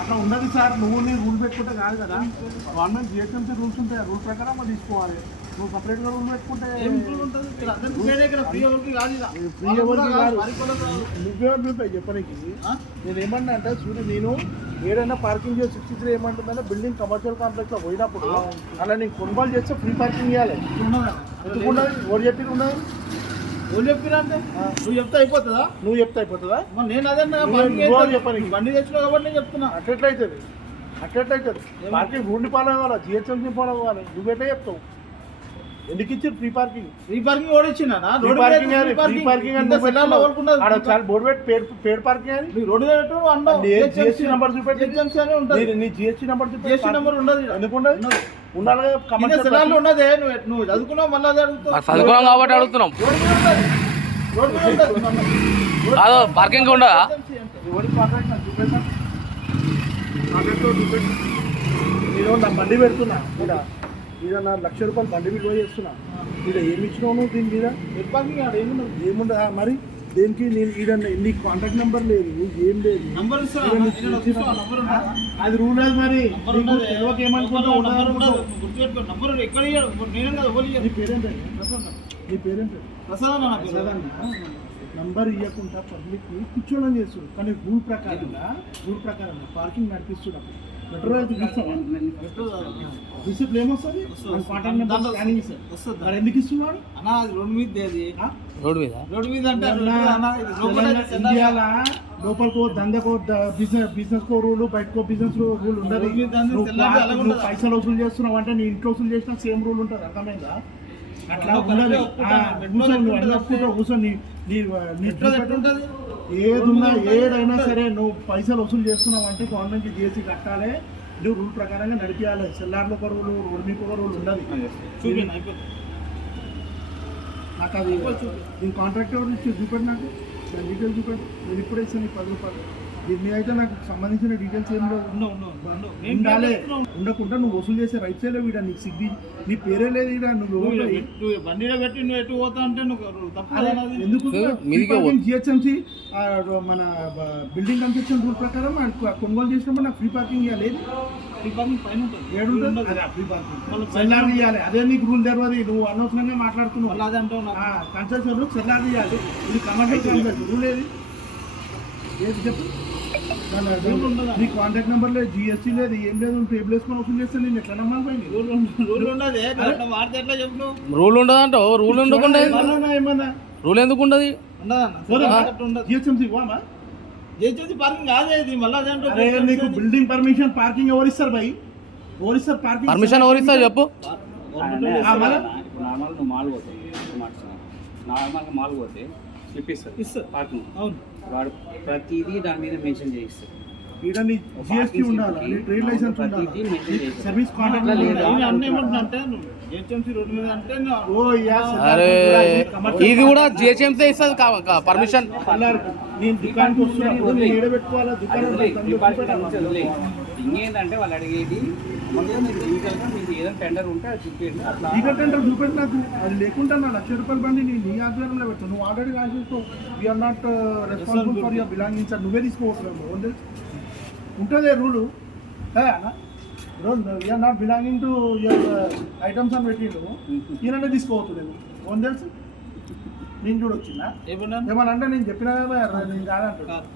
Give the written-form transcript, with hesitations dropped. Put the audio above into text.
అట్లా ఉండదు సార్. నువ్వు నీ రూల్ పెట్టుకుంటే కాదు కదా. గవర్నమెంట్ జిహెచ్ఎంసీ రూల్స్ ఉంటాయి. రూల్ ప్రకారం మనం తీసుకోవాలి. నువ్వు సపరేట్గా రూల్ పెట్టుకుంటే నువ్వే చెప్పడానికి నేను ఏమన్నా అంటే చూడు, నేను ఏదైనా పార్కింగ్ చేసి 63 ఏమంటుందంటే బిల్డింగ్ కమర్షియల్ కాంప్లెక్స్లో పోయినప్పుడు అలా నేను కొనుగోలు చేస్తే ఫ్రీ పార్కింగ్ ఇవ్వాలి. ఎవరు చెప్పి ఉండదు. నువ్వు చెప్పినా అంటే నువ్వు చెప్తే అయిపోతుందా? నువ్వు చెప్తే అయిపోతుందా? నేను అదే చెప్పాను. బండి తెచ్చిన కాబట్టి నేను చెప్తున్నా. అట్లెట్లయితుంది పార్కింగ్ రూల్ని ఫాలో అవ్వాలి, జిహెచ్ఎంసీ ఫాలో అవ్వాలి. నువ్వెట్లా చెప్తావు? ఎందుకు ఇచ్చారు ఫ్రీ పార్కింగ్? ఫ్రీ పార్కింగ్ ఓడిచ్చిన ఫ్రీ పార్కింగ్ అంటే బోర్డు పెట్టి పేడ్ పార్కింగ్ అని రోడ్డు జిఎస్టీ నెంబర్ చూపెట్టి నీ జిఎస్టీ నెంబర్ జిఎస్టీ నెంబర్ ఉండదు. ఎందుకు ఉండదు? ఉండాలి. కమర్షియల్ ఉన్నదే. నువ్వు చదువుకున్నావు మళ్ళీ అదే అడుగుతావు. చదువుకున్నాం కాబట్టి అడుగుతున్నాం. కాదు పార్కింగ్ ఉండదా? నేను నా బండి పెడుతున్నా కూడా ఇక నా ₹1,00,000 బండి విలువ చేస్తున్నా. ఇక్కడ ఏమి ఇచ్చినావు నువ్వు దీని మీద? ఏముండదా మరి? దేనికి నేను ఈడ నీ కాంటాక్ట్ నెంబర్ లేదు, నువ్వు ఏం లేదు. అది రూల్ అది. మరి ఏమనుకుంటావు? నీ పేరేంటి? నీ పేరేంటి? నంబర్ ఇవ్వకుండా పబ్లిక్ కూర్చోవడం చేస్తున్నారు. కానీ రూల్ ప్రకారం పార్కింగ్ నడిపిస్తున్నారు. రిసిప్ట్ ఏమొస్తుంది? కాంటాక్ట్ నెంబర్ స్కానింగ్ వస్తుంది. మరి ఎందుకు ఇస్తున్నాడు? రోడ్డు మీద అంటే ఇండియాలో లోపలికో దందకో బిజినెస్ కో రూల్, బయటకో బిజినెస్ రూల్ ఉండదు. నువ్వు పైసలు వసూలు చేస్తున్నావు అంటే నీ ఇంట్లో వసూలు చేసినా సేమ్ రూల్ ఉంటుంది. అర్థమైందా? అట్లా ఉండదు. కూర్చొని ఏదున్నా ఏడైనా సరే నువ్వు పైసలు వసూలు చేస్తున్నావు అంటే గవర్నమెంట్ జిఎస్టీ కట్టాలి. నువ్వు రూల్ ప్రకారంగా నడిపించాలి. సెల్లార్లో ఒక రూలు, రోడ్డు ఒక రూల్ ఉండదు. నాకు అది నేను కాంట్రాక్ట్ ఎవరు చూపెట్టి నాకు డీటెయిల్స్ చూపెట్టి. నేను ఇప్పుడే ఇస్తాను నీకు ₹10. దీని మీద అయితే నాకు సంబంధించిన డీటెయిల్స్ ఏం ఉండాలి. ఉండకుండా నువ్వు వసూలు చేసే రైట్ సైడ్ వీడ నీకు సిగ్గి నీ పేరే లేదు. ఇక్కడ నువ్వు బండిలో పెట్టి నువ్వు ఎటు పోతా అంటే ఎందుకు జిహెచ్ఎంసీ మన బిల్డింగ్ కన్స్ట్రక్షన్ రూల్ ప్రకారం కొనుగోలు చేసినప్పుడు నాకు ఫ్రీ పార్కింగ్ ఇవ్వాలి. ఫ్రీ పార్కింగ్ పైన సెల్లార్ ఇవ్వాలి. అదే నీకు రూల్ తెలియదు. నువ్వు అనవసరంగా మాట్లాడుతున్నావు. అదే అంటావు. కన్స్ట్రక్షన్ సెల్లార్ ఇవ్వాలి. ఇది కమర్షియల్ కాంప్లెక్స్ రూల్ ఏది చెప్పు. నీ కాంటాక్ట్ నెంబర్ లేదు, జిఎస్టీ లేదు, ఏం లేదు. టేబుల్ వేసుకొని వసూలు చేస్తే నేను ఎట్లా నమ్మాలి? రూల్ ఉండదు అంటావు. రూల్ ఉండకుండా ఏమన్నా రూల్ ఎందుకు ఉండదు? జిహెచ్ఎంసీ పార్కింగ్ కాదే ఇది. మళ్ళీ నీకు బిల్డింగ్ పర్మిషన్ పార్కింగ్ ఎవరు ఇస్తారు భయ్? ఎవరు ఇస్తారు పార్కింగ్ పర్మిషన్? ఎవరు ఇస్తారు చెప్పు. నార్మల్గా మాల్ పోతే స్లిప్ ఇస్తారు పార్కింగ్. అవును, వాడు ప్రతిదీ దాని మీద మెన్షన్ చేయిస్తారు. జిఎస్టీ ఉండాలి, ట్రేడ్ లైసెన్స్ ఉండాలి, సర్వీస్ కాంట్రాక్ట్ అరే ఇది కూడా జిహెచ్ఎంసీ ఇస్తుంది పర్మిషన్. నేను దుకాణానికి వస్తున్నాను, ఏడబెట్టుకోవాలా ఇంకేంటంటే వాళ్ళు అడిగేది మీకు ఏదైనా టెండర్ ఉంటే అది చూపించండి. అట్లా టెండర్ చూపెట్టి నాకు అది లేకుండా నా ₹1,00,000 బండి నీ ఆధ్వర్యంలో పెట్టాను. నువ్వు ఆల్రెడీ రాసేస్తావు we are not responsible for your belongings. నువ్వే తీసుకోవచ్చు ఉంటుంది rule. We are not belonging to your items అని పెట్టిండు. ఈయననే తీసుకోవచ్చు. నేను తెలుసు. నేను చూడొచ్చిందా ఏమన్నా అంటే నేను చెప్పినా నేను కాదంటాడు.